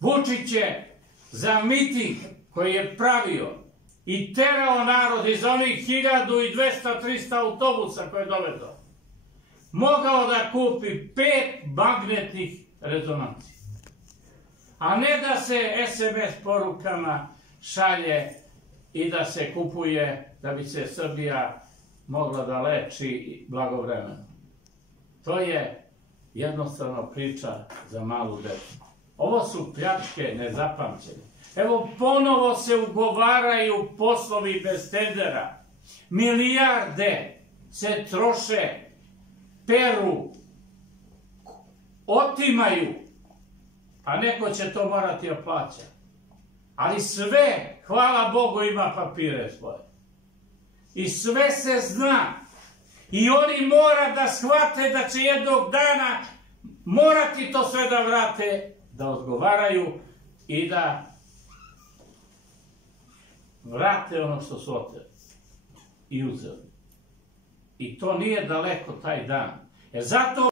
Vučić je za miting koji je pravio i terao narod iz onih 1200-300 autobusa koje je dovedo, mogao da kupi 5 magnetnih rezonanci. A ne da se SMS porukama šalje i da se kupuje da bi se Srbija mogla da leči blagovremeno. To je jednostavno priča za malu decu. Ovo su pljačke nezapamćene. Evo, ponovo se ugovaraju poslovi bez tendera. Milijarde se troše, peru, otimaju, a neko će to morati plaćati. Ali sve, hvala Bogu, ima papire svoje. I sve se zna. I oni mora da shvate da će jednog dana morati to sve da vrate, da odgovaraju i da vrate ono što su oteli i uzeli. I to nije daleko taj dan. Zato